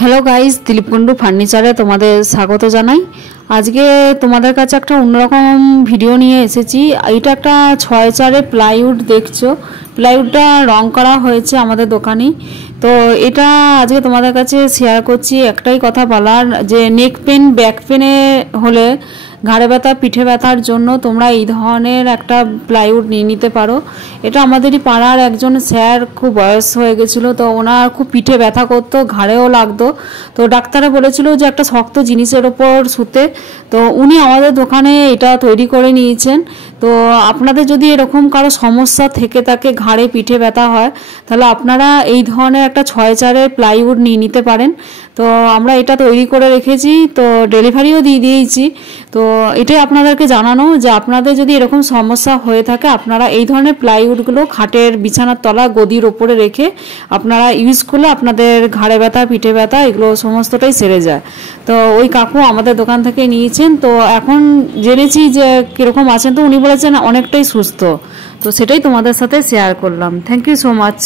Hello guys, Dilip Kundu ফার্নিচারে তোমাদের স্বাগত জানাই। আজকে তোমাদের কাছে একটা অন্যরকম ভিডিও নিয়ে এসেছি। এটা একটা 6x4 প্লাইউড দেখছো, প্লাইউডটা রং করা হয়েছে আমাদের দোকানে। তো এটা আজকে তোমাদের কাছে শেয়ার করছি। একটাই কথা বলার, যে নেক পেন ব্যাক পেনে হলে, ঘাড়ে ব্যথা পিঠে ব্যথার জন্য তোমরা এই ধরনের একটা প্লাইউড নিয়ে নিতে পারো। এটা আমাদেরই পাড়ার একজন স্যার, খুব বয়স হয়ে গেছিলো, তো ওনার খুব পিঠে ব্যথা করতো, ঘাড়েও লাগতো। তো ডাক্তারে বলেছিল যে একটা শক্ত জিনিসের ওপর শুতে, তো উনি আমাদের দোকানে এটা তৈরি করে নিয়েছেন। তো আপনাদের যদি এরকম কারো সমস্যা থেকে থাকে, ঘাড়ে পিঠে ব্যথা হয়, তাহলে আপনারা এই ধরনের একটা 6x4 প্লাইউড নিয়ে নিতে পারেন। তো আমরা এটা তৈরি করে রেখেছি, তো ডেলিভারিও দিয়ে দিয়েছি। তো এটাই আপনাদেরকে জানানো যে আপনাদের যদি এরকম সমস্যা হয়ে থাকে, আপনারা এই ধরনের প্লাইউডগুলো খাটের বিছানার তলা গদির ওপরে রেখে আপনারা ইউজ করলে আপনাদের ঘাড়ে ব্যথা পিঠে ব্যথা এগুলো সমস্তটাই সেরে যায়। তো ওই কাকু আমাদের দোকান থেকে নিয়েছেন, তো এখন জেনেছি যে কীরকম আছেন। তো উনি বলেছেন অনেকটাই সুস্থ। তো সেটাই তোমাদের সাথে শেয়ার করলাম। Thank you so much.